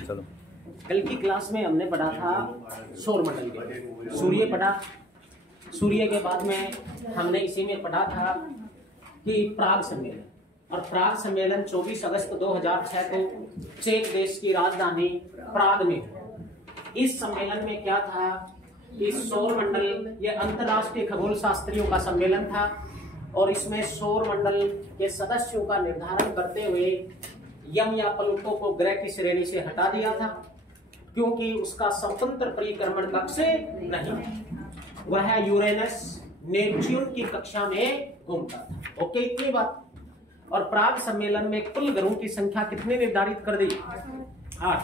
चलो। कल की क्लास में हमने पढ़ा था सौरमंडल के, सूर्य पढ़ा। सूर्य के बाद में हमने इसी में पढ़ा था कि प्राग सम्मेलन, और प्राग सम्मेलन 24 अगस्त 2006 को चेक देश की राजधानी प्राग में। इस सम्मेलन में क्या था कि सौरमंडल, ये अंतरराष्ट्रीय खगोल शास्त्रियों का सम्मेलन था, और इसमें सौरमंडल के सदस्यों का निर्धारण करते हुए यम या प्लूटो को ग्रह की श्रेणी से हटा दिया था, क्योंकि उसका स्वतंत्र परिक्रमण कक्ष नहीं, वह यूरेनस नेपच्यून की कक्षा में घूमता था। ओके, इतनी बात। और प्राग सम्मेलन में कुल ग्रहों की संख्या कितने निर्धारित कर दी? 8।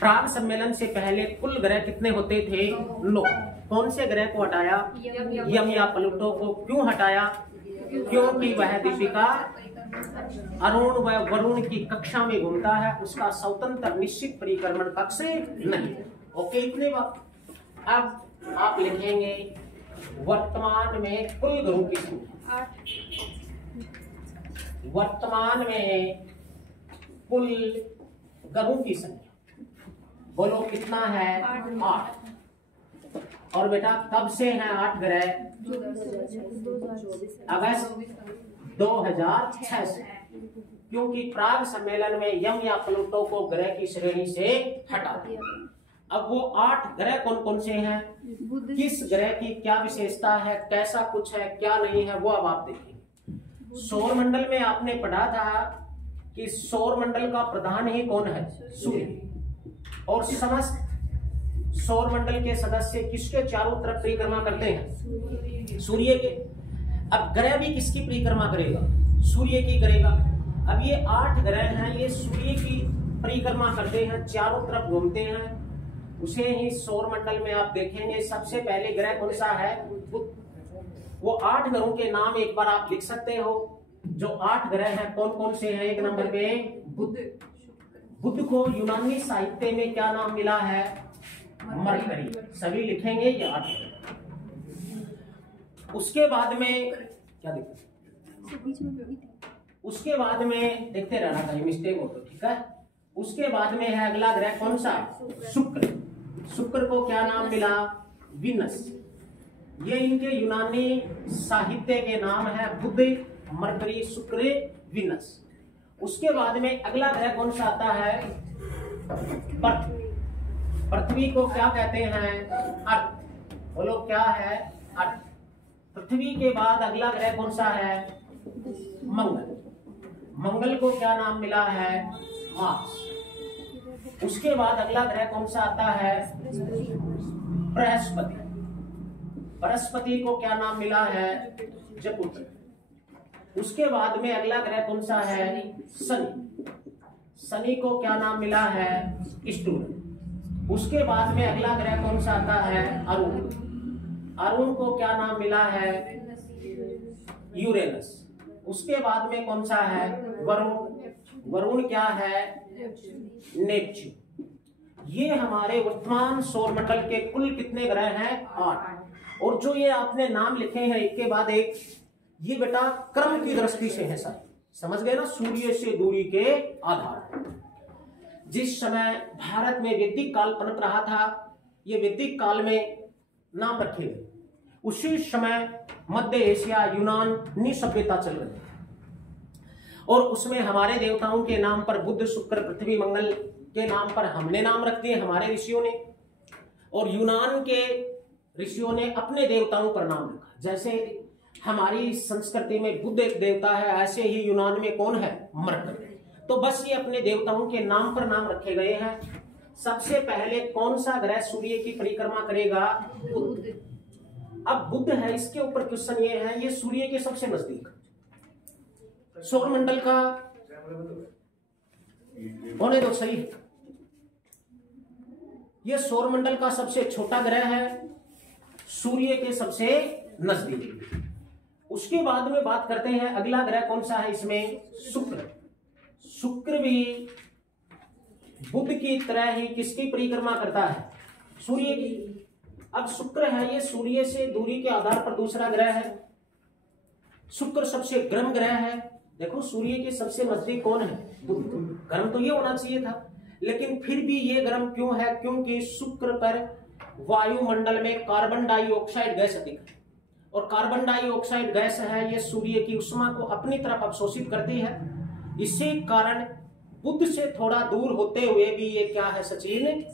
प्राग सम्मेलन से पहले कुल ग्रह कितने होते थे? 9। कौन से ग्रह को हटाया? यम या प्लूटो को। क्यों हटाया? क्योंकि वह दीपिका, अरुण व वरुण की कक्षा में घूमता है, उसका स्वतंत्र निश्चित परिक्रमण कक्ष नहीं। ओके, इतने बात। अब आप लिखेंगे वर्तमान में कुल ग्रहों की संख्या। वर्तमान में कुल ग्रहों की संख्या बोलो कितना है? 8। और बेटा कब से हैं 8 ग्रह? अगस्त 2006 से, क्योंकि प्राग सम्मेलन में यम या प्लूटो को ग्रह की श्रेणी से हटा दिया। अब वो 8 ग्रह कौन कौन से हैं, किस ग्रह की क्या विशेषता है, कैसा कुछ है, क्या नहीं है, वो अब आप देखेंगे। सौरमंडल में आपने पढ़ा था कि सौरमंडल का प्रधान ही कौन है? सूर्य। और समस्त सौरमंडल के सदस्य किसके चारों तरफ परिक्रमा करते हैं? सूर्य के। अब ग्रह भी किसकी परिक्रमा करेगा? सूर्य की करेगा। अब ये 8 ग्रह हैं, ये सूर्य की परिक्रमा करते हैं, चारों तरफ घूमते हैं। उसे ही सौरमंडल में आप देखेंगे सबसे पहले ग्रह कौन सा है? बुध। वो 8 ग्रहों के नाम एक बार आप लिख सकते हो। जो 8 ग्रह हैं कौन कौन से हैं? 1 नंबर पे बुध। बुध को यूनानी साहित्य में क्या नाम मिला है? मरकरी। सभी लिखेंगे ये 8 ग्रह। उसके बाद में क्या उसके बाद में देखते रहना, कहीं मिस्टेक हो तो ठीक है। उसके बाद में है अगला ग्रह कौन सा? शुक्र। शुक्र को क्या नाम मिला? विनस। ये इनके यूनानी साहित्य के नाम है बुध, मरकरी, शुक्र, विनस। उसके बाद में अगला ग्रह कौन सा आता है? पृथ्वी। पृथ्वी को क्या कहते हैं? अर्थ। बोलो क्या है? अर्थ। पृथ्वी के बाद अगला ग्रह कौन सा है? मंगल। मंगल को क्या नाम मिला है? मार्स। उसके बाद अगला ग्रह कौन सा आता है? बृहस्पति। बृहस्पति को क्या नाम मिला है? जुपिटर। उसके बाद में अगला ग्रह कौन सा है? शनि। शनि को क्या नाम मिला है? स्टूल। उसके बाद में अगला ग्रह कौन सा आता है? अरुण। अरुण को क्या नाम मिला है? यूरेनस। उसके बाद में कौन सा है? वरुण। वरुण क्या है? नेपच्यून। ये हमारे वर्तमान सौरमंडल के कुल कितने ग्रह हैं? 8। और जो ये आपने नाम लिखे हैं एक के बाद एक, ये बेटा क्रम की दृष्टि से है सर, समझ गए ना? सूर्य से दूरी के आधार। जिस समय भारत में वैदिक काल पनप रहा था, ये वैदिक काल में नाम रखे गए। उसी समय मध्य एशिया, यूनानी सभ्यता चल रही थी, और उसमें हमारे देवताओं के नाम पर बुध, शुक्र, पृथ्वी, मंगल के नाम पर हमने नाम रख दिए, हमारे ऋषियों ने। और यूनान के ऋषियों ने अपने देवताओं पर नाम रखा। जैसे हमारी संस्कृति में बुध एक देवता है, ऐसे ही यूनान में कौन है? मरकरी। तो बस ये अपने देवताओं के नाम पर नाम रखे गए हैं। सबसे पहले कौन सा ग्रह सूर्य की परिक्रमा करेगा? बुध। अब बुध है, इसके ऊपर क्वेश्चन ये है, ये सूर्य के सबसे नजदीक सौरमंडल का होने दो, सही है। ये सौरमंडल का सबसे छोटा ग्रह है, सूर्य के सबसे नजदीक। उसके बाद में बात करते हैं अगला ग्रह कौन सा है इसमें? शुक्र। शुक्र भी बुध की तरह ही किसकी परिक्रमा करता है? सूर्य की। अब शुक्र है, ये सूर्य से दूरी के आधार पर दूसरा ग्रह है। शुक्र सबसे गर्म ग्रह है। देखो सूर्य के सबसे नजदीक कौन है? बुध। गर्म तो ये होना चाहिए था, लेकिन फिर भी ये गर्म क्यों है? क्योंकि शुक्र पर वायुमंडल में कार्बन डाइऑक्साइड गैस अधिक है, और कार्बन डाइऑक्साइड गैस है ये सूर्य की उष्मा को अपनी तरफ अवशोषित करती है। इसी कारण बुध से थोड़ा दूर होते हुए भी ये क्या है सचिन?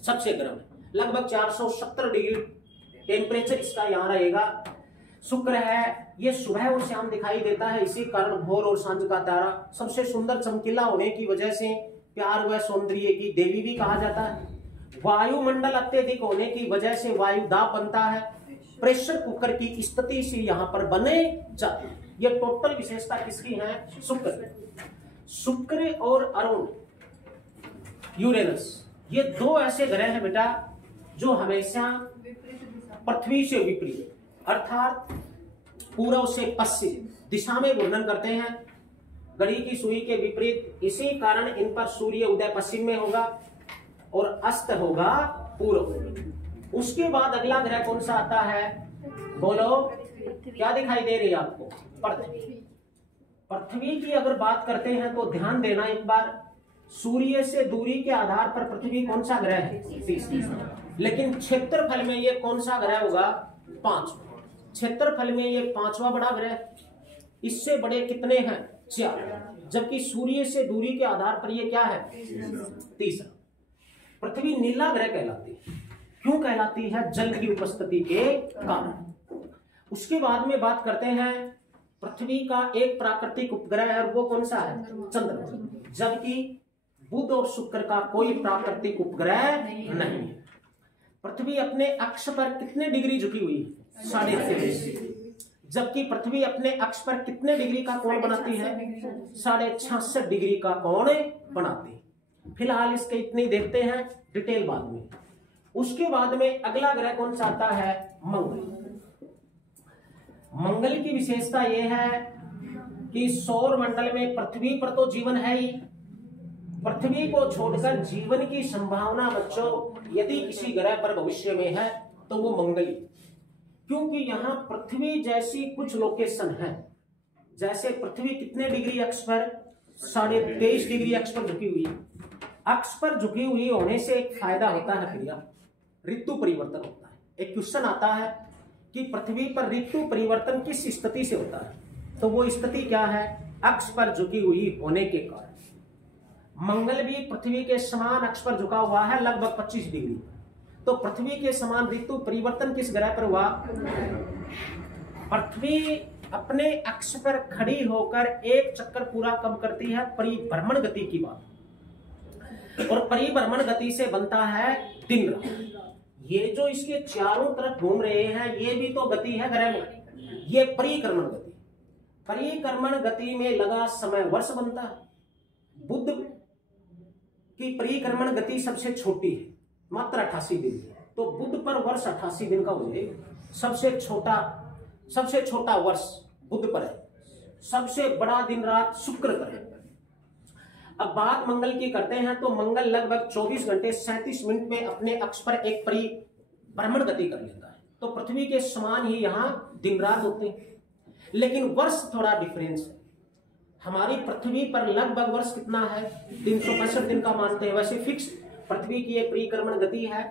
सबसे गर्म है। लगभग 470 डिग्री टेम्परेचर इसका यहाँ रहेगा। शुक्र है ये सुबह और शाम दिखाई देता है, इसी कारण भोर और सांझ का तारा सबसे सुंदर चमकीला होने की वजह से प्यार व सौंदर्य की देवी भी कहा जाता है। वायुमंडल अत्यधिक होने की वजह से वायु दाब बनता है, प्रेशर कुकर की स्थिति से यहाँ पर बने जाते हैं। ये टोटल विशेषता किसकी है? शुक्र। शुक्र और अरुण, यूरेनस, ये दो ऐसे ग्रह हैं बेटा जो हमेशा पृथ्वी से विपरीत अर्थात पूर्व से पश्चिम दिशा में घूर्णन करते हैं, घड़ी की सुई के विपरीत। इसी कारण इन पर सूर्य उदय पश्चिम में होगा और अस्त होगा पूर्व। उसके बाद अगला ग्रह कौन सा आता है? बोलो, क्या दिखाई दे रही है आपको? पृथ्वी। पृथ्वी की अगर बात करते हैं तो ध्यान देना एक बार, सूर्य से दूरी के आधार पर पृथ्वी कौन सा ग्रह है? तीसरा। लेकिन क्षेत्रफल में ये कौन सा ग्रह होगा? पांचवा। क्षेत्रफल में ये पांचवा बड़ा ग्रह। इससे बड़े कितने हैं? 4। जबकि सूर्य से दूरी के आधार पर ये क्या है? तीसरा। पृथ्वी नीला ग्रह कहलाती है। क्यों कहलाती है? जल की उपस्थिति के कारण। उसके बाद में बात करते हैं, पृथ्वी का एक प्राकृतिक उपग्रह है और वो कौन सा है? चंद्रमा। जबकि बुध और शुक्र का कोई प्राकृतिक उपग्रह नहीं है। पृथ्वी अपने अक्ष पर कितने डिग्री झुकी हुई है? 63। जबकि पृथ्वी अपने अक्ष पर कितने डिग्री का कोण बनाती है? 66.5 डिग्री का कोण बनाती है। फिलहाल इसके इतने देखते हैं, डिटेल बाद में। उसके बाद में अगला ग्रह कौन सा आता है? मंगल। मंगल की विशेषता यह है कि सौर मंडल में पृथ्वी पर तो जीवन है ही, पृथ्वी को छोड़कर जीवन की संभावना बच्चों यदि किसी ग्रह पर भविष्य में है तो वो मंगल ही। क्योंकि यहां पृथ्वी जैसी कुछ लोकेशन है, जैसे पृथ्वी कितने डिग्री अक्ष पर? 23.5 डिग्री अक्ष पर झुकी हुई है। अक्ष पर झुकी हुई होने से एक फायदा होता है प्रिया, ऋतु परिवर्तन होता है। एक क्वेश्चन आता है कि पृथ्वी पर ऋतु परिवर्तन किस स्थिति से होता है, तो वो स्थिति क्या है? अक्ष पर झुकी हुई होने के कारण। मंगल भी पृथ्वी के समान अक्ष पर झुका हुआ है, लगभग 25 डिग्री। तो पृथ्वी के समान ऋतु परिवर्तन किस ग्रह पर हुआ? पृथ्वी अपने अक्ष पर खड़ी होकर एक चक्कर पूरा कब करती है? परिभ्रमण गति की बात। और परिभ्रमण गति से बनता है दिन रात। ये जो इसके चारों तरफ घूम रहे हैं ये भी तो गति है ग्रह में, ये परिक्रमण गति। परिक्रमण गति में लगा समय वर्ष बनता है। बुध की परिक्रमण गति सबसे छोटी है, मात्र 88 दिन की। तो बुध पर वर्ष 88 दिन का हो जाएगा। सबसे छोटा वर्ष बुध पर है, सबसे बड़ा दिन रात शुक्र पर है। अब बात मंगल की करते हैं तो मंगल लगभग 24 घंटे 37 मिनट में अपने अक्ष पर एक परिभ्रमण गति कर लेता है। तो पृथ्वी के समान ही यहाँ दिन रात होते हैं, लेकिन वर्ष थोड़ा डिफरेंस है। हमारी पृथ्वी पर लगभग वर्ष कितना है? 365 दिन का मानते हैं। वैसे फिक्स पृथ्वी की ये परिक्रमण गति है,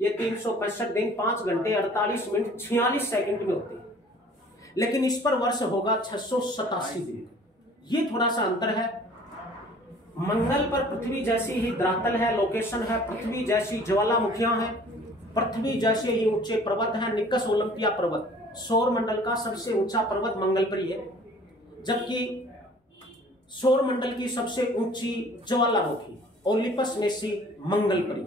ये 365 दिन 5 घंटे 48 मिनट 46 सेकंड में होते हैं, लेकिन इस पर वर्ष होगा 687 दिन। ये थोड़ा सा अंतर है। मंगल पर पृथ्वी जैसी ही धरातल है, लोकेशन है, पृथ्वी जैसी ज्वालामुखियां हैं, पृथ्वी जैसे ही ऊंचे पर्वत हैं। निकस ओलंपिया पर्वत सौर मंडल का सबसे ऊंचा पर्वत मंगल पर ही है, जबकि सौर मंडल की सबसे ऊंची ज्वालामुखी ओलिपस मेसी मंगल पर ही।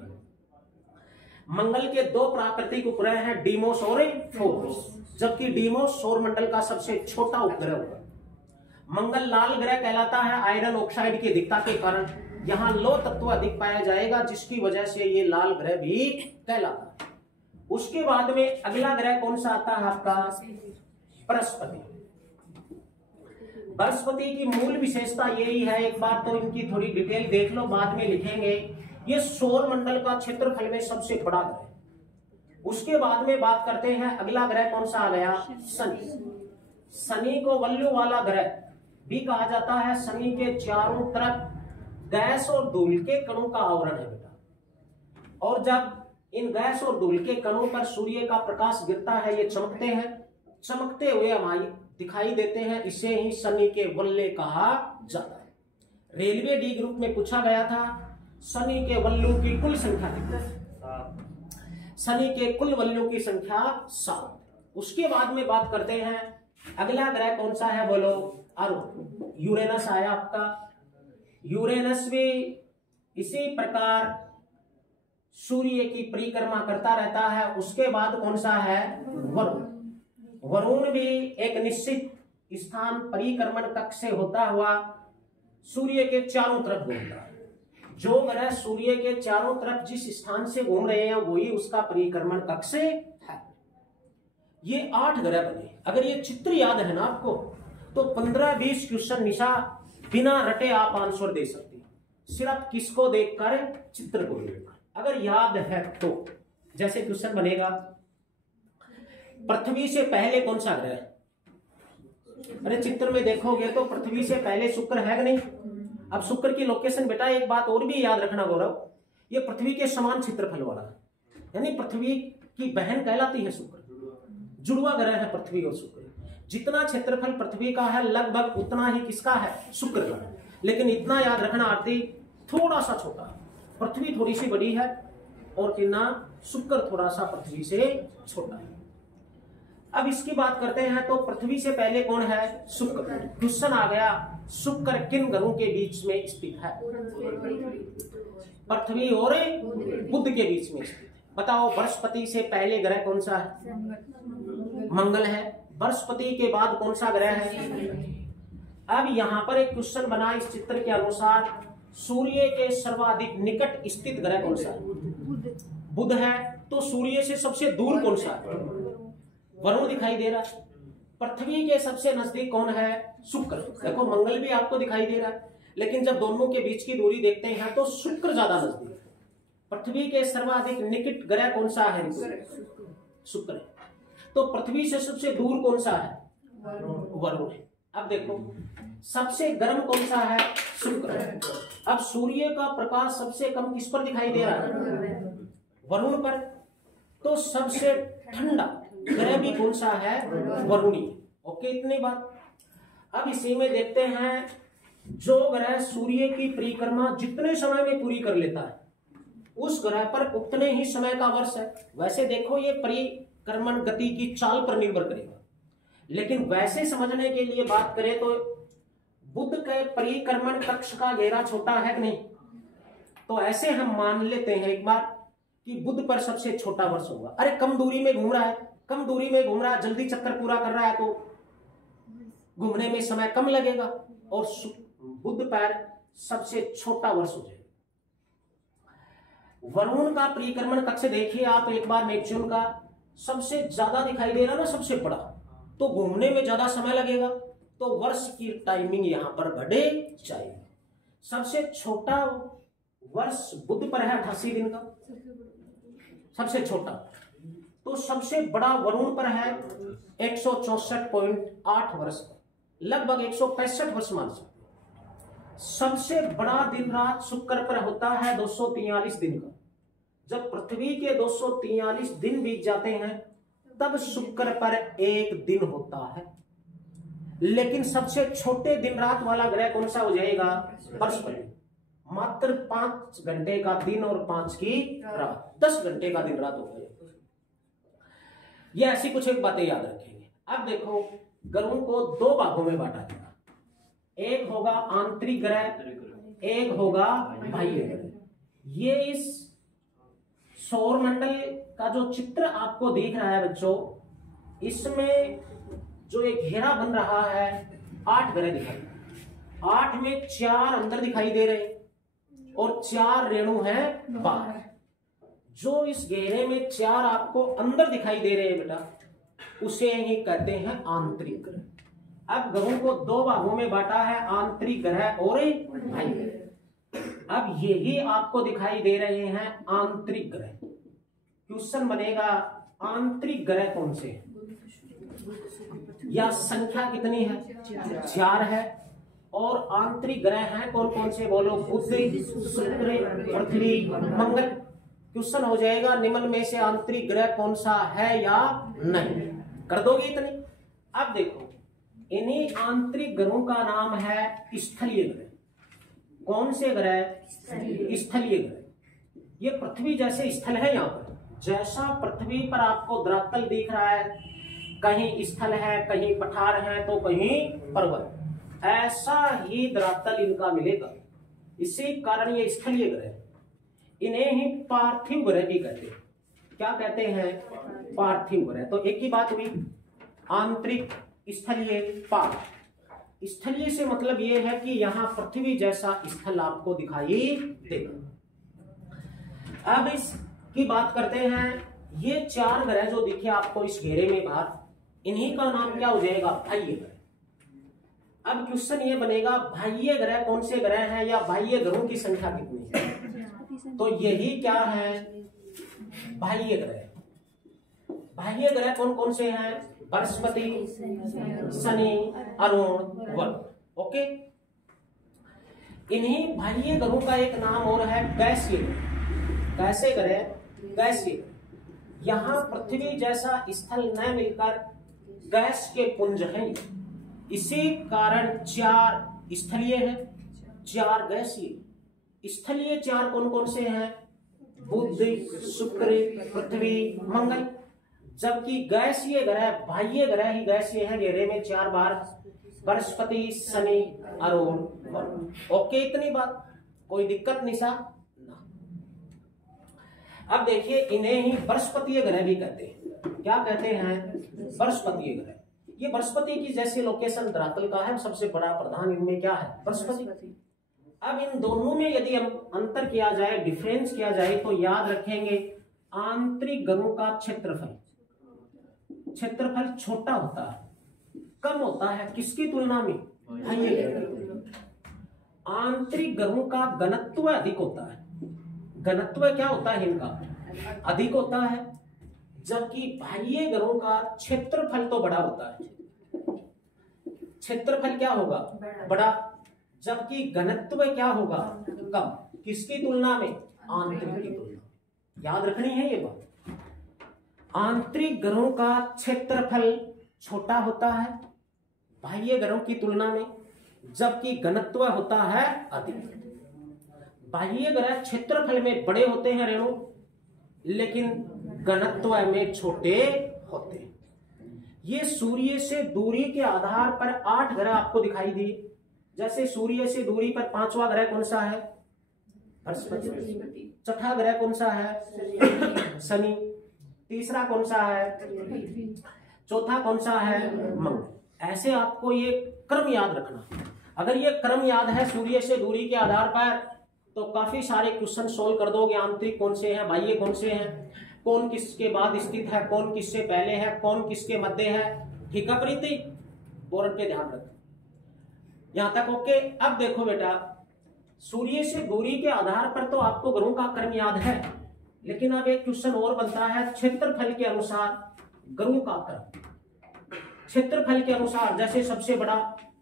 मंगल के 2 प्राकृतिक उपग्रह हैं, डीमोस और फोबोस, जबकि डीमोस सौर मंडल का सबसे छोटा उपग्रह होगा। मंगल लाल ग्रह कहलाता है आयरन ऑक्साइड की अधिकता के कारण। यहां लो तत्व अधिक पाया जाएगा, जिसकी वजह से ये लाल ग्रह भी कहलाता है। उसके बाद में अगला ग्रह कौन सा आता है आपका? बृहस्पति। बृहस्पति की मूल विशेषता यही है, एक बार तो इनकी थोड़ी डिटेल देख लो, बाद में लिखेंगे। ये सौर मंडल का क्षेत्रफल में सबसे बड़ा ग्रह। उसके बाद में बात करते हैं अगला ग्रह कौन सा आ गया? शनि। शनि को वल्लू वाला ग्रह भी कहा जाता है। शनि के चारों तरफ गैस और धूल के कणों का आवरण है बेटा। और जब इन गैस और धूल के कणों पर सूर्य का प्रकाश गिरता है, ये चमकते हैं, चमकते हुए हमारी दिखाई देते हैं, इसे ही शनि के वल्ले कहा जाता है। रेलवे डी ग्रुप में पूछा गया था शनि के वल्लों की कुल संख्या कितनी है? शनि के कुल वल्लों की संख्या 7। उसके बाद में बात करते हैं अगला ग्रह कौन सा है, बोलो। अरुण। यूरेनस आया आपका। यूरेनस भी इसी प्रकार सूर्य की परिक्रमा करता रहता है। उसके बाद कौन सा है, वरुण। वरुण भी एक निश्चित स्थान परिक्रमण कक्ष से होता हुआ सूर्य के चारों तरफ घूमता है। जो ग्रह सूर्य के चारों तरफ जिस स्थान से घूम रहे हैं वही उसका परिक्रमण कक्ष है। ये 8 ग्रह बने। अगर ये चित्र याद है ना आपको, तो 15-20 क्वेश्चन निशा बिना रटे आप आंसर दे सकते हैं, सिर्फ किसको देखकर, चित्र को देखकर। अगर याद है तो जैसे क्वेश्चन बनेगा, पृथ्वी से पहले कौन सा ग्रह है? अरे चित्र में देखोगे तो पृथ्वी से पहले शुक्र है कि नहीं? अब शुक्र की लोकेशन बेटा एक बात और भी याद रखना गौरव, ये पृथ्वी के समान क्षेत्रफल वाला है, यानी पृथ्वी की बहन कहलाती है शुक्र। जुड़वा ग्रह है पृथ्वी और शुक्र। जितना क्षेत्रफल पृथ्वी का है लगभग उतना ही किसका है, शुक्र का। लेकिन इतना याद रखना आरती थोड़ा सा छोटा है, पृथ्वी थोड़ी सी बड़ी है और कितना, शुक्र थोड़ा सा पृथ्वी से छोटा है। अब इसकी बात करते हैं तो पृथ्वी से पहले कौन है, शुक्र। क्वेश्चन आ गया, शुक्र किन ग्रहों के बीच में स्थित है? पृथ्वी और बुध के बीच में स्थित है। बताओ बृहस्पति से पहले ग्रह कौन सा है? मंगल है। बृहस्पति के बाद कौन सा ग्रह है? अब यहां पर एक क्वेश्चन बना इस चित्र के अनुसार, सूर्य के सर्वाधिक निकट स्थित ग्रह कौन सा है? बुध है। तो सूर्य से सबसे दूर कौन सा है? वरुण दिखाई दे रहा है। पृथ्वी के सबसे नजदीक कौन है? शुक्र। देखो मंगल भी आपको दिखाई दे रहा है, लेकिन जब दोनों के बीच की दूरी देखते हैं तो शुक्र ज्यादा नजदीक है। पृथ्वी के सर्वाधिक निकट ग्रह कौन सा है? शुक्र। तो पृथ्वी से सबसे दूर कौन सा है? वरुण है। अब देखो सबसे गर्म कौन सा है? शुक्र। अब सूर्य का प्रकाश सबसे कम किस पर दिखाई दे रहा है? वरुण पर। तो सबसे ठंडा ग्रह भी कौन सा है? वरुणी। ओके, इतनी बात। अब इसी में देखते हैं, जो ग्रह सूर्य की परिक्रमा जितने समय में पूरी कर लेता है उस ग्रह पर उतने ही समय का वर्ष है। वैसे देखो ये परिक्रमण गति की चाल पर निर्भर करेगा, लेकिन वैसे समझने के लिए बात करें तो बुध के परिक्रमण कक्ष का घेरा छोटा है कि नहीं? तो ऐसे हम मान लेते हैं एक बार कि बुध पर सबसे छोटा वर्ष होगा। अरे कम दूरी में घूम रहा है, कम दूरी में घूम रहा है, जल्दी चक्कर पूरा कर रहा है तो घूमने में समय कम लगेगा और बुध पर सबसे छोटा वर्ष हो जाएगा। वरुण का परिक्रमण कक्ष देखिए आप एक बार, नेपच्यून का सबसे ज्यादा दिखाई दे रहा ना, सबसे बड़ा, तो घूमने में ज्यादा समय लगेगा, तो वर्ष की टाइमिंग यहां पर बढ़े जाएगी। सबसे छोटा वर्ष बुध पर है 88 दिन का, सबसे छोटा। तो सबसे बड़ा वरुण पर है 164.8 वर्ष का, लगभग 165 वर्ष मान सकते। सबसे बड़ा दिन रात शुक्र पर होता है 243 दिन का। जब पृथ्वी के 243 दिन बीत जाते हैं तब शुक्र पर एक दिन होता है। लेकिन सबसे छोटे दिन रात वाला ग्रह कौन सा हो जाएगा? बृहस्पति। मात्र 5 घंटे का दिन और 5 की रात, 10 घंटे का दिन रात हो जाएगा। ये ऐसी कुछ एक बातें याद रखेंगे। अब देखो ग्रहों को 2 भागों में बांटा गया, एक होगा आंतरिक ग्रह, एक होगा बाह्य ग्रह। ये इस सौर मंडल का जो चित्र आपको दिख रहा है बच्चों, इसमें जो एक घेरा बन रहा है 8 ग्रह दिखाई, 8 में 4 अंदर दिखाई दे रहे और 4 रेणु हैं बाहर। जो इस घेरे में 4 आपको अंदर दिखाई दे रहे हैं बेटा, उसे ही कहते हैं आंतरिक ग्रह। अब ग्रहों को 2 भागों में बांटा है, आंतरिक ग्रह और बाह्य ग्रह। अब यही आपको दिखाई दे रहे हैं आंतरिक ग्रह। क्वेश्चन बनेगा आंतरिक ग्रह कौन से हैं, या संख्या कितनी है? 4 है। और आंतरिक ग्रह हैं कौन कौन से, बोलो। बुध, शुक्र, पृथ्वी, मंगल। क्वेश्चन हो जाएगा निम्न में से आंतरिक ग्रह कौन सा है या नहीं, कर दोगे इतनी। अब देखो इन्हीं आंतरिक ग्रहों का नाम है स्थलीय ग्रह। कौन से ग्रह? स्थलीय ग्रह। ये पृथ्वी जैसे स्थल है, यहाँ पर जैसा पृथ्वी पर आपको धरातल दिख रहा है, कहीं स्थल है, कहीं पठार है, तो कहीं पर्वत, ऐसा ही धरातल इनका मिलेगा। इसी कारण ये स्थलीय ग्रह, इन्हें ही पार्थिव ग्रह भी कहते हैं। क्या कहते हैं? पार्थिव ग्रह। तो एक ही बात हुई, आंतरिक, स्थलीय, पार्थ। स्थलीय से मतलब ये है कि यहां पृथ्वी जैसा स्थल आपको दिखाई देगा। अब इसकी बात करते हैं, ये 4 ग्रह जो दिखे आपको इस घेरे में बाहर, इन्हीं का नाम क्या हो जाएगा? बाह्य ग्रह। अब क्वेश्चन ये बनेगा, बाह्य ग्रह कौन से ग्रह हैं या बाह्य ग्रहों की संख्या कितनी है? तो यही क्या है? बाह्य ग्रह। बाह्य ग्रह कौन कौन से हैं? बृहस्पति, शनि, अरुण, बुध। ओके, इन्हीं बाह्य ग्रहों का एक नाम और है गैसीय ग्रह। कैसे ग्रह? गैसीय ग्रह। यहां पृथ्वी जैसा स्थल न मिलकर गैस के पुंज हैं, इसी कारण 4 स्थलीय है, 4 गैसीय। स्थलीय 4 कौन कौन से हैं? बुध, शुक्र, पृथ्वी, मंगल। जबकि गैसीय ग्रह, बाह्य ग्रह ही गैसीय है, घेरे में 4 बार, बृहस्पति, शनि, अरुण, बुध। ओके, इतनी बात, कोई दिक्कत निशा ना। अब देखिए इन्हें ही बृहस्पतीय ग्रह भी कहते हैं। क्या कहते हैं? बृहस्पतीय ग्रह। ये बृहस्पति की जैसे लोकेशन धरातल का है, सबसे बड़ा प्रधान इनमें क्या है? बृहस्पति। अब इन दोनों में यदि हम अंतर किया जाए, डिफरेंस किया जाए, तो याद रखेंगे आंतरिक ग्रहों का क्षेत्रफल छोटा होता है, कम होता है, किसकी तुलना में? बाह्य ग्रह। आंतरिक ग्रहों का घनत्व अधिक होता है। घनत्व क्या होता है इनका? अधिक होता है। जबकि बाह्य ग्रहों का क्षेत्रफल तो बड़ा होता है। क्षेत्रफल क्या होगा? बड़ा। जबकि घनत्व क्या होगा? कम। किसकी तुलना में? आंतरिक की तुलना। याद रखनी है ये बात। आंतरिक ग्रहों का क्षेत्रफल छोटा होता है बाह्य ग्रहों की तुलना में, जबकि घनत्व होता है अधिक। बाह्य ग्रह क्षेत्रफल में बड़े होते हैं रेणु, लेकिन घनत्व में छोटे होते हैं। ये सूर्य से दूरी के आधार पर 8 ग्रह आपको दिखाई दिए। जैसे सूर्य से दूरी पर 5वां ग्रह कौन सा है? बृहस्पति। छठा ग्रह कौन सा है? शनि। तीसरा कौन सा है? चौथा कौन सा है? मंगल। ऐसे आपको ये क्रम याद रखना। अगर ये क्रम याद है सूर्य से दूरी के आधार पर, तो काफी सारे क्वेश्चन सोल्व कर दोगे। आंतरिक कौन से हैं, बाह्य कौन से हैं, कौन किसके बाद स्थित है, कौन किससे पहले है, कौन किसके मध्य है। ठीक है प्रीति, बोर्ड पे ध्यान रख। यहां तक ओके। अब देखो बेटा, सूर्य से दूरी के आधार पर तो आपको ग्रहों का क्रम याद है, लेकिन अब एक क्वेश्चन और बनता है क्षेत्रफल के अनुसार ग्रहों का क्रम। क्षेत्रफल के अनुसार, जैसे सबसे बड़ा,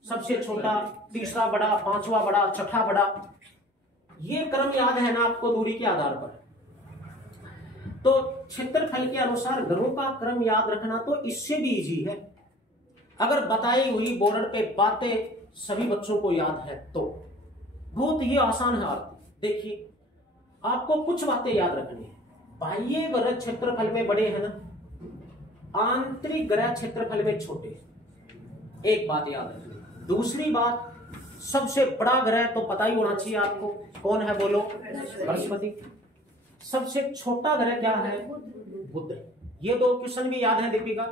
सबसे छोटा, तीसरा बड़ा, 5वां बड़ा, छठा बड़ा, ये क्रम याद है ना आपको दूरी के आधार पर। तो क्षेत्रफल के अनुसार ग्रहों का क्रम याद रखना तो इससे भी इजी है। अगर बताई हुई बोर्ड पे बातें सभी बच्चों को याद है तो बहुत ही आसान है। देखिए, आपको कुछ बातें याद रखनी है। बाह्य ग्रह क्षेत्रफल में बड़े हैं ना, आंतरिक ग्रह क्षेत्रफल में छोटे। एक बात याद रखनी। दूसरी बात, सबसे बड़ा ग्रह तो पता ही होना चाहिए आपको, कौन है बोलो? बृहस्पति। सबसे छोटा ग्रह क्या है? बुध। ये 2 क्वेश्चन भी याद है दीपिका।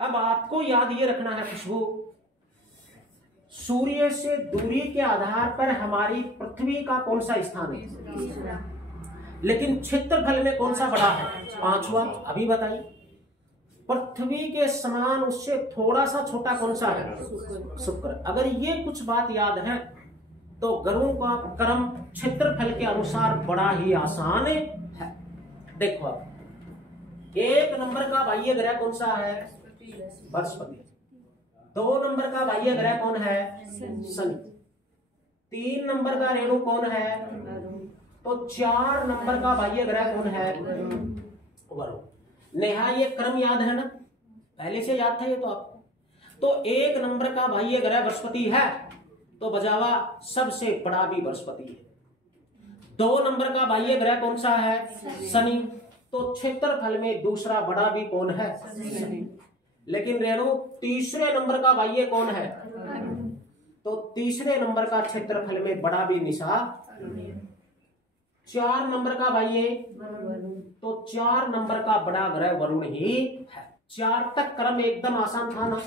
अब आपको याद ये रखना है खुशबू, सूर्य से दूरी के आधार पर हमारी पृथ्वी का कौन सा स्थान है, लेकिन क्षेत्रफल में कौन सा बड़ा है? 5वां। अभी बताइए। पृथ्वी के समान उससे थोड़ा सा छोटा कौन सा है? शुक्र। अगर ये कुछ बात याद है तो ग्रहों का क्रम क्षेत्रफल के अनुसार बड़ा ही आसान है। देखो, अब 1 नंबर का बाह्य ग्रह कौन सा है? बृहस्पति। 2 नंबर का बाह्य ग्रह कौन है? शनि। 3 नंबर का रेणु कौन है? तो 4 नंबर का बाह्य ग्रह कौन है? वरुण। नेहा ये क्रम याद है ना, पहले से याद था ये तो आपको। तो 1 नंबर का बाह्य ग्रह बृहस्पति है, तो बजावा सबसे बड़ा भी बृहस्पति है। 2 नंबर का बाह्य ग्रह कौन सा है? शनि। तो क्षेत्रफल में दूसरा बड़ा भी कौन है? शनि। लेकिन रेणु तीसरे नंबर का बाह्य कौन है? तो तीसरे नंबर का क्षेत्रफल में बड़ा भी निशा। 4 नंबर का बाह्य, तो 4 नंबर का बड़ा ग्रह वरुण ही है। 4 तक क्रम एकदम आसान था ना।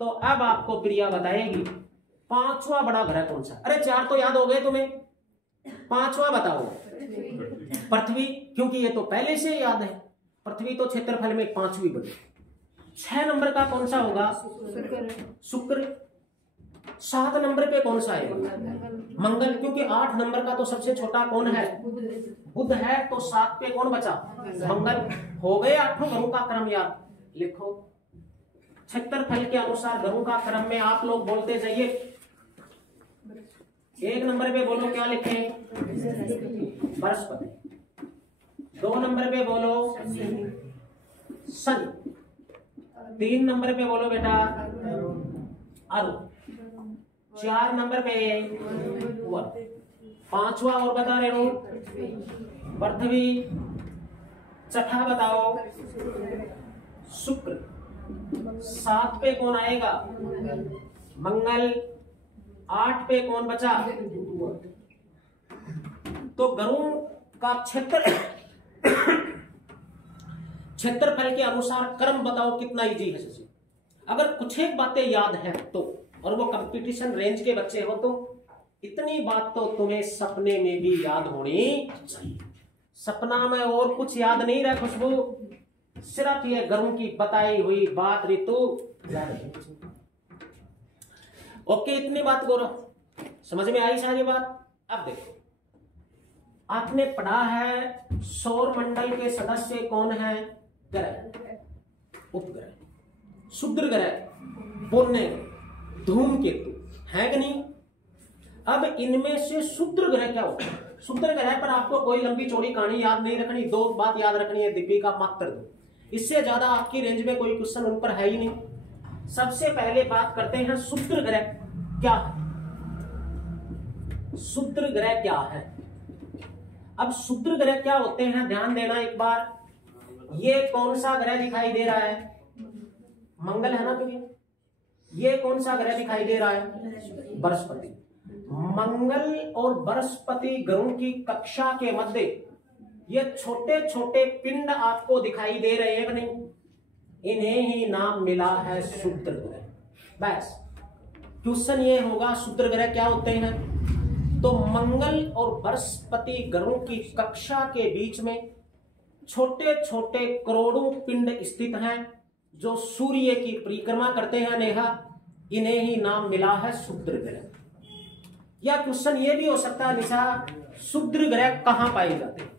तो अब आपको प्रिया बताएगी 5वां बड़ा ग्रह कौन सा? अरे 4 तो याद हो गए तुम्हें, 5वां बताओ। पृथ्वी, क्योंकि ये तो पहले से याद है। पृथ्वी तो क्षेत्रफल में 5वीं बड़ी। 6 नंबर का कौन सा होगा? शुक्र। 7 नंबर पे कौन सा है? मंगल, क्योंकि 8 नंबर का तो सबसे छोटा कौन है? बुध है। तो 7 पे कौन बचा? मंगल। हो गए 8 ग्रहों का क्रम याद। लिखो क्षेत्रफल के अनुसार ग्रहों का क्रम में आप लोग बोलते जाइए। 1 नंबर पे बोलो क्या लिखें? बृहस्पति। 2 नंबर पे बोलो शनि। 3 नंबर पे बोलो बेटा अरुण। 4 नंबर पे वरुण। 5वां और बता रहे हो पृथ्वी। 6ठा बताओ शुक्र। 7 पे कौन आएगा? मंगल। 8 पे कौन बचा? तो ग्रहों का क्षेत्रफल के अनुसार क्रम बताओ कितना इजी है शशि। अगर कुछ एक बातें याद है तो, और वो कंपटीशन रेंज के बच्चे हो तो इतनी बात तो तुम्हें सपने में भी याद होनी चाहिए। सपना में और कुछ याद नहीं रहा खुशबू, सिर्फ ये ग्रहों की बताई हुई बात ऋतु याद है। ओके, इतनी बात करो, समझ में आई सारी बात। अब देखो, आपने पढ़ा है सौर मंडल के सदस्य कौन है? ग्रह, उपग्रह, क्षुद्र ग्रह, पुण्य, धूमकेतु, है कि नहीं? अब इनमें से क्षुद्र ग्रह क्या होता है? क्षुद्र ग्रह पर आपको कोई लंबी चौड़ी कहानी याद नहीं रखनी, 2 बात याद रखनी है दीपिका, मात्र 2। इससे ज्यादा आपकी रेंज में कोई क्वेश्चन उन पर है ही नहीं। सबसे पहले बात करते हैं क्षुद्र ग्रह क्या है। क्षुद्र ग्रह क्या है? अब क्षुद्र ग्रह क्या होते हैं ध्यान देना एक बार। ये कौन सा ग्रह दिखाई दे रहा है? मंगल है ना भैया। ये कौन सा ग्रह दिखाई दे रहा है? बृहस्पति। मंगल और बृहस्पति ग्रहों की कक्षा के मध्य ये छोटे छोटे पिंड आपको दिखाई दे रहे हैं कि नहीं? इन्हें ही नाम मिला है क्षुद्र ग्रह। बस क्वेश्चन ये होगा क्षुद्र ग्रह क्या होते हैं? तो मंगल और बृहस्पति ग्रहों की कक्षा के बीच में छोटे छोटे करोड़ों पिंड स्थित हैं जो सूर्य की परिक्रमा करते हैं नेहा। इन्हें ही नाम मिला है क्षुद्र ग्रह। या क्वेश्चन ये भी हो सकता है निशा, क्षुद्र ग्रह कहां पाए जाते हैं?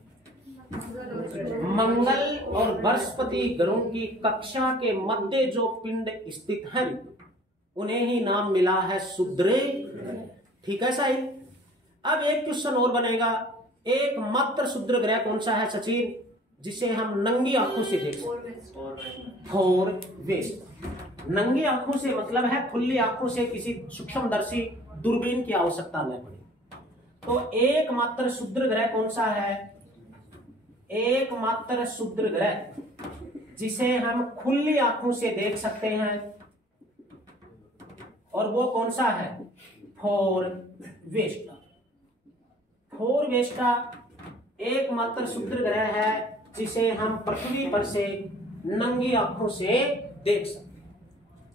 मंगल और बृहस्पति ग्रहों की कक्षा के मध्य जो पिंड स्थित हैं उन्हें ही नाम मिला है क्षुद्र ग्रह। ठीक है साहिल। अब एक क्वेश्चन और बनेगा, एकमात्र क्षुद्र ग्रह कौन सा है सचिन जिसे हम नंगी आंखों से देख सकते? फोर वेस्ट। नंगी आंखों से मतलब है खुली आंखों से, किसी सूक्ष्मदर्शी दूरबीन की आवश्यकता न पड़े। तो एकमात्र क्षुद्र ग्रह कौन सा है? एकमात्र क्षुद्र ग्रह जिसे हम खुली आंखों से देख सकते हैं, और वो कौन सा है? Four Vista. फोर वेस्टा एकमात्र क्षुद्र ग्रह है जिसे हम पृथ्वी पर से नंगी आंखों से देख सकते।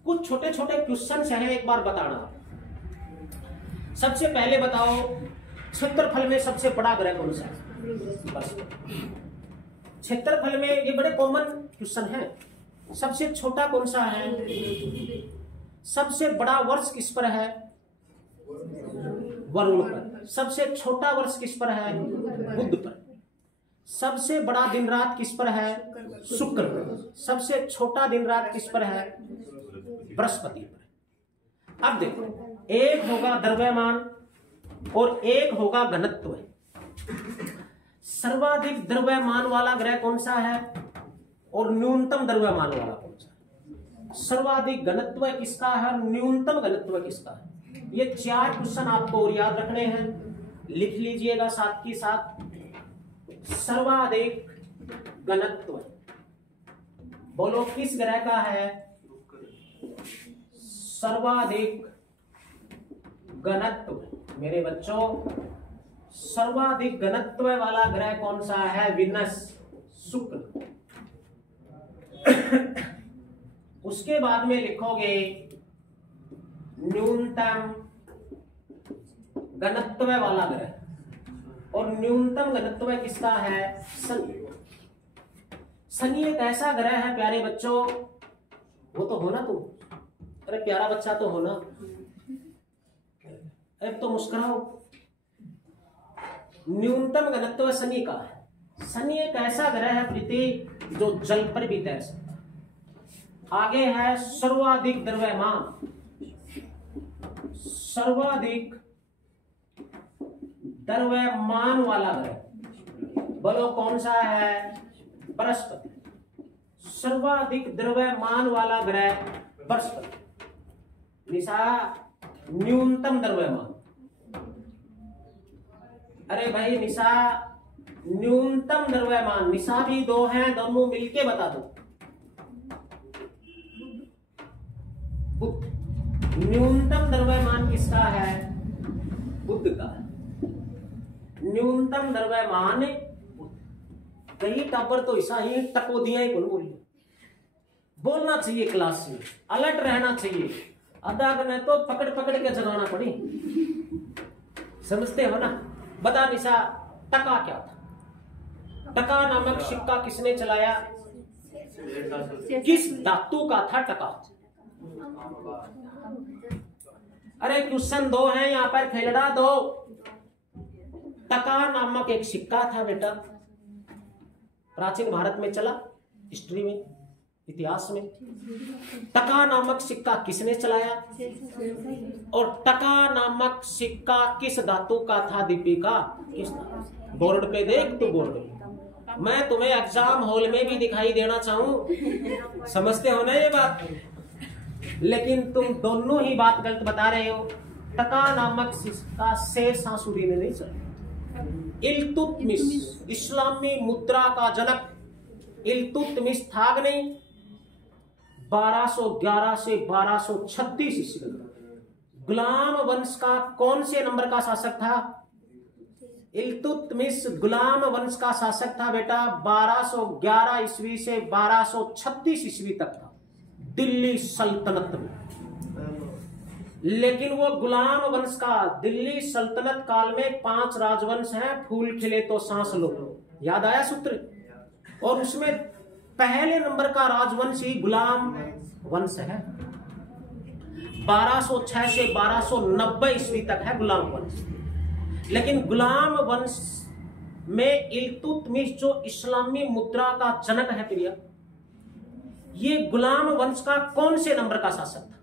कुछ छोटे छोटे क्वेश्चन हैं, एक बार बताना। सबसे पहले बताओ क्षेत्रफल में सबसे बड़ा ग्रह कौन सा है? क्षेत्रफल में ये बड़े कॉमन क्वेश्चन है। सबसे छोटा कौन सा है? सबसे बड़ा वर्ष किस पर है? वरुण पर। सबसे छोटा वर्ष किस पर है? बुध पर। सबसे बड़ा दिन रात किस पर है? शुक्र पर। सबसे छोटा दिन रात किस पर है? बृहस्पति पर। अब देखो, एक होगा द्रव्यमान और एक होगा घनत्व। सर्वाधिक द्रव्यमान वाला ग्रह कौन सा है और न्यूनतम द्रव्यमान वाला कौन सा है? सर्वाधिक घनत्व किसका है, न्यूनतम घनत्व किसका है? ये 4 क्वेश्चन आपको और याद रखने हैं, लिख लीजिएगा साथ के साथ। सर्वाधिक घनत्व बोलो किस ग्रह का है? सर्वाधिक घनत्व मेरे बच्चों, सर्वाधिक घनत्व वाला ग्रह कौन सा है? विनस, शुक्र। उसके बाद में लिखोगे न्यूनतम घनत्व वाला ग्रह, और न्यूनतम घनत्व किसका है? शनि। शनि एक ऐसा ग्रह है प्यारे बच्चों, वो तो हो ना तुम, अरे प्यारा बच्चा तो हो ना, अरे तो मुस्कुराओ। न्यूनतम घनत्व शनि का है। शनि एक ऐसा ग्रह है प्रीति जो जल पर भी तैर सकता है। आगे है सर्वाधिक द्रव्यमान, सर्वाधिक द्रव्यमान वाला ग्रह बोलो कौन सा है? बृहस्पति। सर्वाधिक द्रव्यमान वाला ग्रह बृहस्पति। निशा न्यूनतम द्रव्यमान, अरे भाई निशा न्यूनतम द्रव्यमान, निशा भी 2 हैं, दोनों मिलके बता दो। बुध। न्यूनतम द्रव्यमान किसका है? बुध का। न्यूनतम द्रव्यमान कई टापर तो ऐसा ही टको दिया ही कौन बोलिए। बोलना चाहिए क्लास में, अलर्ट रहना चाहिए। आधा करने तो पकड़ पकड़ के जगाना पड़ी, समझते हो ना? बता निशा, टका क्या था? टका नामक सिक्का किसने चलाया? किस धातु का था टका? अरे क्वेश्चन 2 है यहाँ पर, खेलड़ा 2। टका नामक एक सिक्का था बेटा, प्राचीन भारत में चला, हिस्ट्री में, इतिहास में। टका नामक सिक्का किसने चलाया? और टका नामक सिक्का किस धातु का था दीपिका? किस? बोर्ड पे देख तू, बोर्ड पे। मैं तुम्हें एग्जाम हॉल में भी दिखाई देना चाहूं, समझते हो ना ये बात? लेकिन तुम दोनों ही बात गलत बता रहे हो। टका नामक सिक्का शेर शाह सूरी ने नहीं चलाया। इल्तुतमिश, इस्लामी मुद्रा का जनक इल्तुतमिश था नहीं? 1211 से 1236 ईस्वी। गुलाम वंश का कौन से नंबर का शासक था? इल्तुतमिश गुलाम वंश का शासक था बेटा। 1211 ईस्वी से 1236 ईस्वी तक था दिल्ली सल्तनत में। लेकिन वो गुलाम वंश का दिल्ली सल्तनत काल में 5 राजवंश हैं, फूल खिले तो सांस लो, याद आया सूत्र? और उसमें पहले नंबर का राजवंश ही गुलाम वंश है। 1206 से 1290 ईस्वी तक है गुलाम वंश। लेकिन गुलाम वंश में इल्तुतमिश जो इस्लामी मुद्रा का जनक है प्रिया, ये गुलाम वंश का कौन से नंबर का शासक था?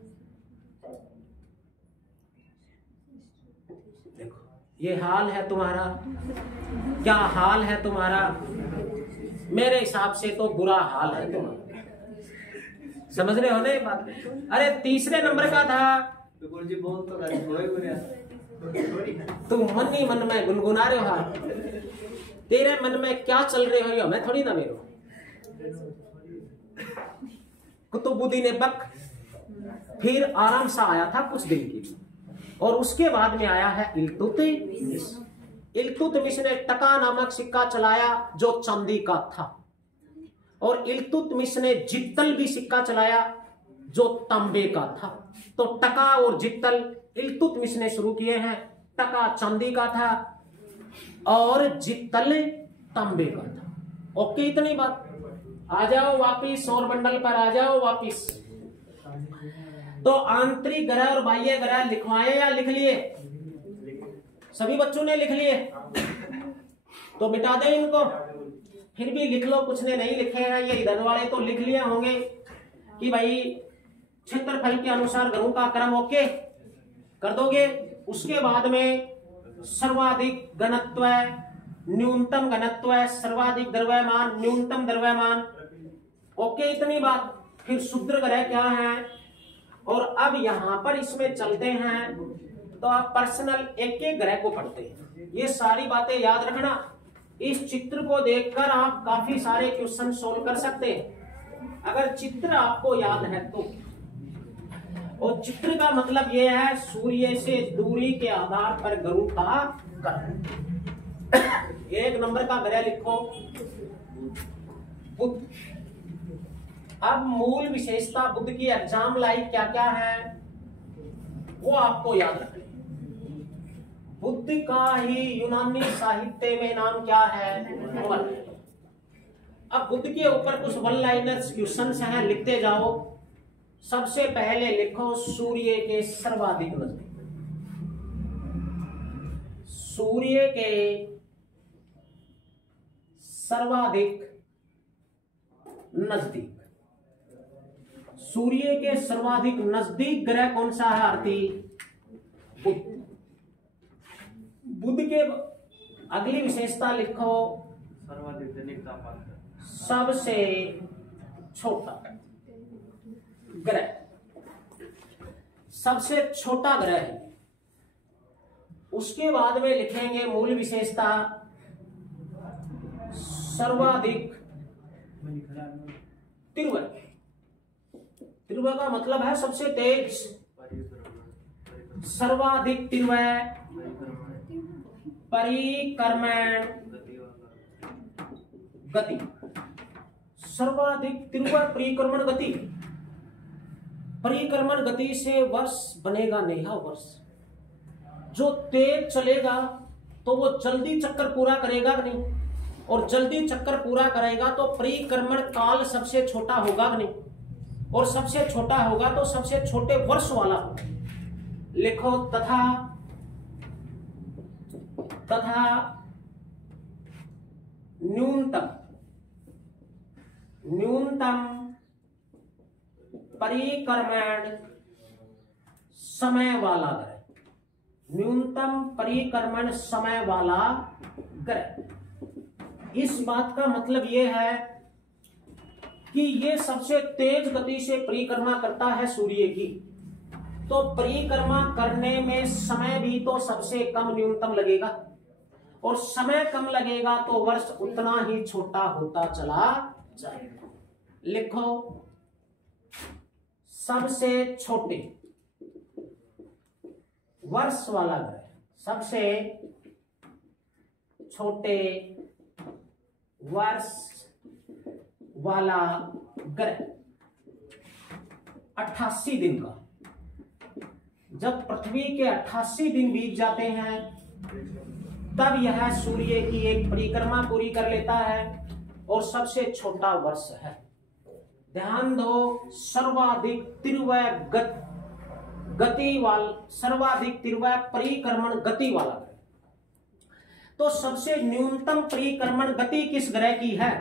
देखो ये हाल है तुम्हारा, क्या हाल है तुम्हारा? मेरे हिसाब से तो बुरा हाल है तुम्हारा, समझ रहे हो ना ये बात? अरे तीसरे नंबर का था। तुम मन ही मन में गुनगुना रहे हो, तेरे मन में क्या चल रहे हो मैं थोड़ी ना मेरे। कुतुबुद्दीन ऐबक फिर आराम सा आया था कुछ दिन के लिए, और उसके बाद में आया है इल्तुतमिश। इल्तुतमिश ने टका नामक सिक्का चलाया जो चांदी का था, और इल्तुतमिश ने जित्तल भी सिक्का चलाया जो तांबे का था। तो टका और जित्तल इल्तुतमिश ने शुरू किए हैं। टका चांदी का था और जित्तल तांबे का था। ओके, इतनी बात। आ जाओ वापिस सौरमंडल पर, आ जाओ वापिस। तो आंतरिक ग्रह और बाह्य ग्रह लिखवाए या लिख लिए? सभी बच्चों ने लिख लिए? तो मिटा दे इनको, फिर भी लिख लो। कुछ ने नहीं लिखे हैं, ये इधर वाले तो लिख लिए होंगे कि भाई क्षेत्रफल के अनुसार ग्रहों का क्रम ओके। कर दोगे। उसके बाद में सर्वाधिक घनत्व, न्यूनतम घनत्व, सर्वाधिक द्रव्यमान, न्यूनतम द्रव्यमान। ओके, इतनी बात। फिर क्षुद्र ग्रह क्या है, और अब यहां पर इसमें चलते हैं तो आप पर्सनल एक एक ग्रह को पढ़ते हैं। ये सारी बातें याद रखना। इस चित्र को देखकर आप काफी सारे क्वेश्चन सोल्व कर सकते हैं अगर चित्र आपको याद है तो। और चित्र का मतलब यह है सूर्य से दूरी के आधार पर गुरु का ग्रह। एक नंबर का ग्रह लिखो बुध। अब मूल विशेषता बुध की एग्जाम लाइफ क्या क्या है वो आपको याद रखना। बुध का ही यूनानी साहित्य में नाम क्या है, वन। अब बुध के ऊपर कुछ वन लाइनर्स क्वेश्चंस हैं, लिखते जाओ। सबसे पहले लिखो सूर्य के सर्वाधिक नजदीक। सूर्य के सर्वाधिक नजदीक, सूर्य के सर्वाधिक नजदीक ग्रह कौन सा है आरती? बुध। बुध के अगली विशेषता लिखो सर्वाधिक दैनिक तापमान, सबसे छोटा ग्रह, सबसे छोटा ग्रह है। उसके बाद में लिखेंगे मूल विशेषता सर्वाधिक तीव्र। तीव्र का मतलब है सबसे तेज, सर्वाधिक तीव्र परिक्रमण गति, सर्वाधिक तीव्र परिक्रमण गति। परिक्रमण गति से वर्ष बनेगा नेहा वर्ष। जो तेज चलेगा तो वो जल्दी चक्कर पूरा करेगा कि नहीं, और जल्दी चक्कर पूरा करेगा तो परिक्रमण काल सबसे छोटा होगा कि नहीं, और सबसे छोटा होगा तो सबसे छोटे वर्ष वाला होगा। लिखो तथा न्यूनतम परिक्रमण समय वाला ग्रह, न्यूनतम परिक्रमण समय वाला ग्रह। इस बात का मतलब यह है कि ये सबसे तेज गति से परिक्रमा करता है सूर्य की, तो परिक्रमा करने में समय भी तो सबसे कम न्यूनतम लगेगा, और समय कम लगेगा तो वर्ष उतना ही छोटा होता चला जाएगा। लिखो सबसे छोटे वर्ष वाला ग्रह, सबसे छोटे वर्ष वाला ग्रह 88 दिन का। जब पृथ्वी के 88 दिन बीत जाते हैं तब यह सूर्य की एक परिक्रमा पूरी कर लेता है और सबसे छोटा वर्ष है। ध्यान दो, सर्वाधिक तीव्र गति वाला, सर्वाधिक तीव्र परिक्रमण गति वाला ग्रह। तो सबसे न्यूनतम परिक्रमण गति किस ग्रह की है?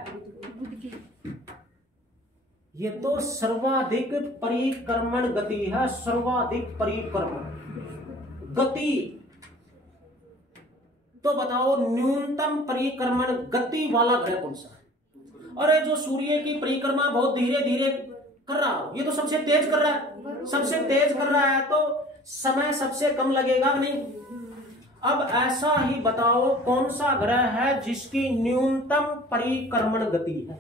ये तो सर्वाधिक परिक्रमण गति है, सर्वाधिक परिक्रमण गति। तो बताओ न्यूनतम परिक्रमण गति वाला ग्रह कौन सा है? अरे जो सूर्य की परिक्रमा बहुत धीरे धीरे कर रहा हो, ये तो सबसे तेज कर रहा है। सबसे तेज कर रहा है तो समय सबसे कम लगेगा नहीं। अब ऐसा ही बताओ कौन सा ग्रह है जिसकी न्यूनतम परिक्रमण गति है?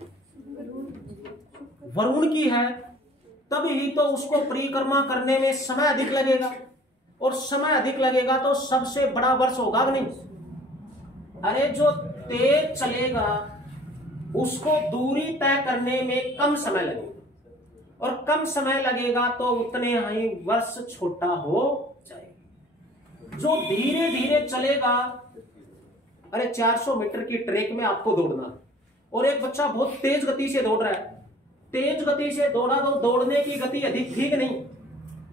वरुण की है, तभी तो उसको परिक्रमा करने में समय अधिक लगेगा, और समय अधिक लगेगा तो सबसे बड़ा वर्ष होगा कि नहीं। अरे जो तेज चलेगा उसको दूरी तय करने में कम समय लगेगा, और कम समय लगेगा तो उतने ही वर्ष छोटा हो जाएगा। जो धीरे धीरे चलेगा, अरे 400 मीटर की ट्रैक में आपको दौड़ना, और एक बच्चा बहुत तेज गति से दौड़ रहा है, तेज गति से दौड़ा तो दौड़ने की गति अधिक ठीक नहीं,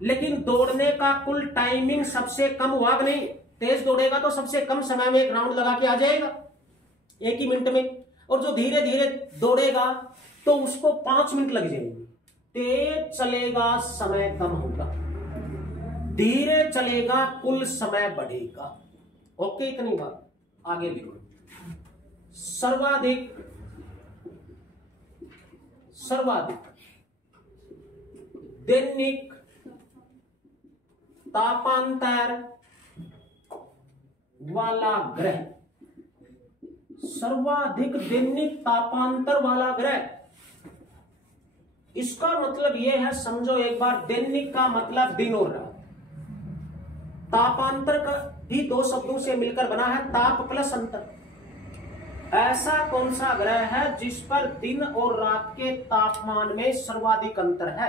लेकिन दौड़ने का कुल टाइमिंग सबसे कम हुआ नहीं। तेज दौड़ेगा तो सबसे कम समय में एक राउंड लगा के आ जाएगा, 1 ही मिनट में। और जो धीरे धीरे दौड़ेगा तो उसको 5 मिनट लग जाएंगे। तेज चलेगा समय कम होगा, धीरे चलेगा कुल समय बढ़ेगा। ओके, इतनी बात। आगे लिखो, सर्वाधिक दैनिक तापांतर वाला ग्रह, सर्वाधिक दैनिक तापांतर वाला ग्रह। इसका मतलब यह है, समझो एक बार, दैनिक का मतलब दिन और रात, तापांतर का भी दो शब्दों से मिलकर बना है, ताप प्लस अंतर। ऐसा कौन सा ग्रह है जिस पर दिन और रात के तापमान में सर्वाधिक अंतर है?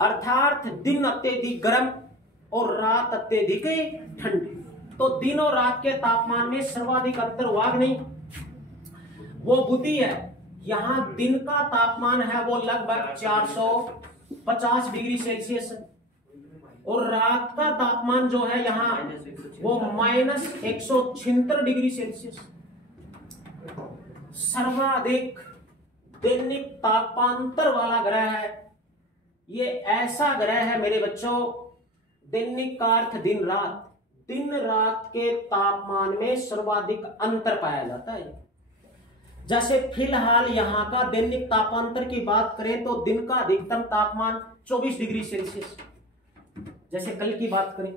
अर्थात दिन अत्यधिक गर्म और रात अत्यधिक ठंडी। तो दिन और रात के तापमान में सर्वाधिक अंतर हुआ नहीं, वो बुद्धि है। यहां दिन का तापमान है वो लगभग 450 डिग्री सेल्सियस है, और रात का तापमान जो है यहाँ वो -176 डिग्री सेल्सियस। सर्वाधिक दैनिक तापांतर वाला ग्रह है ये। ऐसा ग्रह है मेरे बच्चों, दैनिक का अर्थ दिन रात, दिन रात के तापमान में सर्वाधिक अंतर पाया जाता है। जैसे फिलहाल यहाँ का दैनिक तापांतर की बात करें तो दिन का अधिकतम तापमान 24 डिग्री सेल्सियस, जैसे कल की बात करें,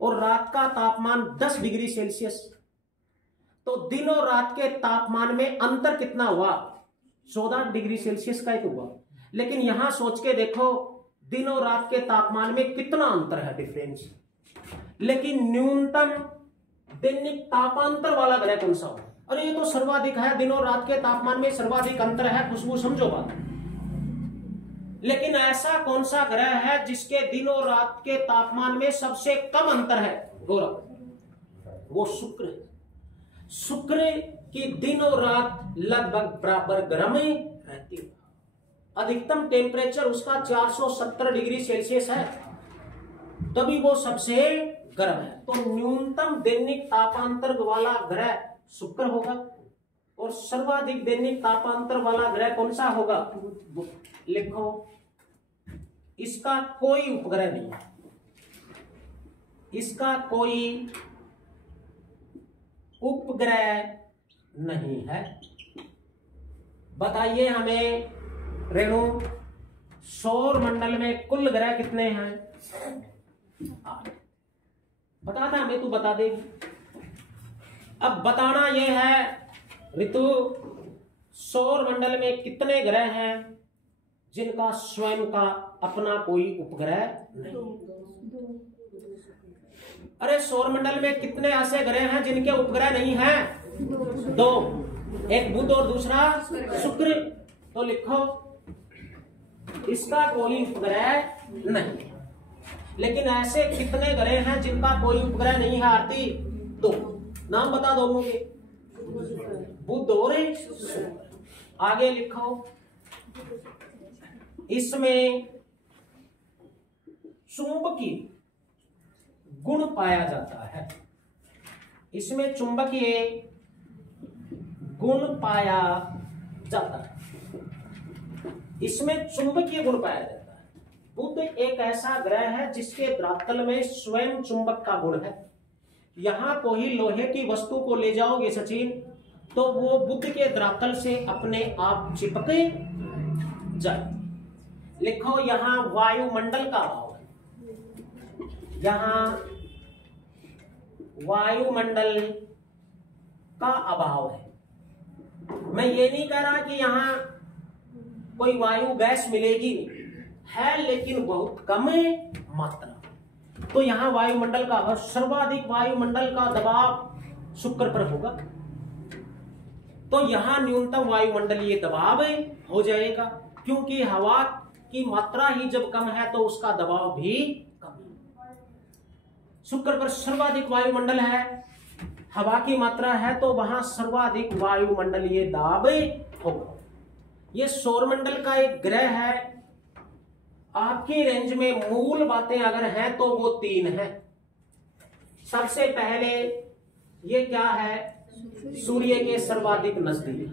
और रात का तापमान 10 डिग्री सेल्सियस। तो दिन और रात के तापमान में अंतर कितना हुआ? 14 डिग्री सेल्सियस का ही तो हुआ। लेकिन यहां सोच के देखो, दिन और रात के तापमान में कितना अंतर है, डिफरेंस। लेकिन न्यूनतम दैनिक तापांतर वाला ग्रह कौन सा हो? अरे ये तो सर्वाधिक है, दिन और रात के तापमान में सर्वाधिक अंतर है। खुशबू, समझो बात। लेकिन ऐसा कौन सा ग्रह है जिसके दिन और रात के तापमान में सबसे कम अंतर है? गौरव, वो शुक्र है। शुक्र की दिन और रात लगभग बराबर गर्म रहती है। अधिकतम टेम्परेचर उसका 470 डिग्री सेल्सियस है, तभी वो सबसे गर्म है। तो न्यूनतम दैनिक तापांतर वाला ग्रह शुक्र होगा, और सर्वाधिक दैनिक तापांतर वाला ग्रह कौन सा होगा? लिखो, इसका कोई उपग्रह नहीं है, इसका कोई उपग्रह नहीं है। बताइए हमें रेणु, सौर मंडल में कुल ग्रह कितने हैं? 8। बताना हमें, तू बता देगी। अब बताना यह है ऋतु, सौर मंडल में कितने ग्रह हैं जिनका स्वयं का अपना कोई उपग्रह नहीं? अरे सौर मंडल में कितने ऐसे ग्रह हैं जिनके उपग्रह नहीं हैं? 2, एक बुध और दूसरा शुक्र। तो लिखो, इसका कोई उपग्रह नहीं। लेकिन ऐसे कितने ग्रह हैं जिनका कोई उपग्रह नहीं है आरती? 2। नाम बता दोनों के, बुध और शुक्र। आगे लिखो, इसमें चुंबकीय गुण पाया जाता है, इसमें चुंबकीय गुण पाया जाता है, इसमें चुंबकीय गुण पाया जाता है। बुध एक ऐसा ग्रह है जिसके धरातल में स्वयं चुंबक का गुण है। यहां कोई लोहे की वस्तु को ले जाओगे सचिन, तो वो बुध के धरातल से अपने आप चिपक जाए। लिखो, यहां वायुमंडल का अभाव है, यहां वायुमंडल का अभाव है। मैं ये नहीं कह रहा कि यहां कोई वायु गैस मिलेगी, है लेकिन बहुत कम मात्रा। तो यहां वायुमंडल का अभाव, सर्वाधिक वायुमंडल का दबाव शुक्र पर होगा, तो यहां न्यूनतम वायुमंडलीय दबाव हो जाएगा, क्योंकि हवा की मात्रा ही जब कम है तो उसका दबाव भी कम है। शुक्र पर सर्वाधिक वायुमंडल है, हवा की मात्रा है, तो वहां सर्वाधिक वायुमंडलीय दाब होगा। ये सौरमंडल का एक ग्रह है। आपकी रेंज में मूल बातें अगर हैं तो वो 3 हैं। सबसे पहले ये क्या है? सूर्य के सर्वाधिक नजदीक।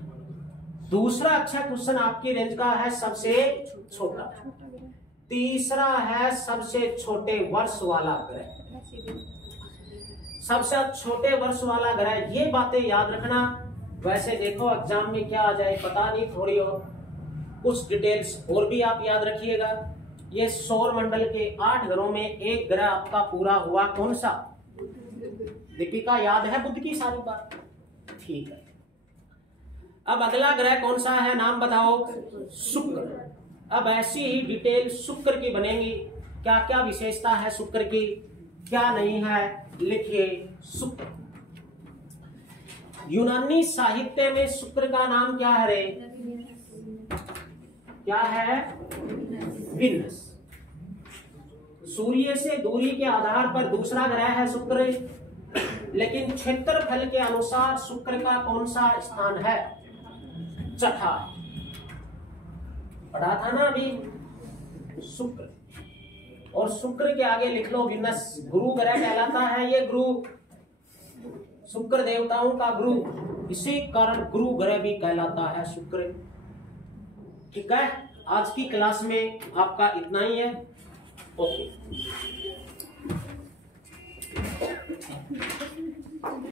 दूसरा अच्छा क्वेश्चन आपकी रेंज का है, सबसे छोटा। तीसरा है सबसे छोटे वर्ष वाला ग्रह। सबसे छोटे वर्ष वाला ग्रह, ये बातें याद रखना। वैसे देखो एग्जाम में क्या आ जाए पता नहीं, थोड़ी और कुछ डिटेल्स और भी आप याद रखिएगा। ये सौर मंडल के 8 ग्रहों में एक ग्रह आपका पूरा हुआ, कौन सा? दीपिका याद है बुध की सारी बात? ठीक है। अब अगला ग्रह कौन सा है, नाम बताओ? शुक्र। अब ऐसी ही डिटेल शुक्र की बनेगी, क्या क्या विशेषता है शुक्र की, क्या नहीं है, लिखिए शुक्र। यूनानी साहित्य में शुक्र का नाम क्या है रे? क्या है? विनस। सूर्य से दूरी के आधार पर दूसरा ग्रह है शुक्र, लेकिन क्षेत्रफल के अनुसार शुक्र का कौन सा स्थान है? चौथा। पढ़ा था ना अभी शुक्र। और शुक्र के आगे लिख लो विनस, गुरु ग्रह कहलाता है ये, गुरु शुक्र देवताओं का गुरु, इसी कारण गुरु ग्रह भी कहलाता है शुक्र। ठीक है, आज की क्लास में आपका इतना ही है। ओके।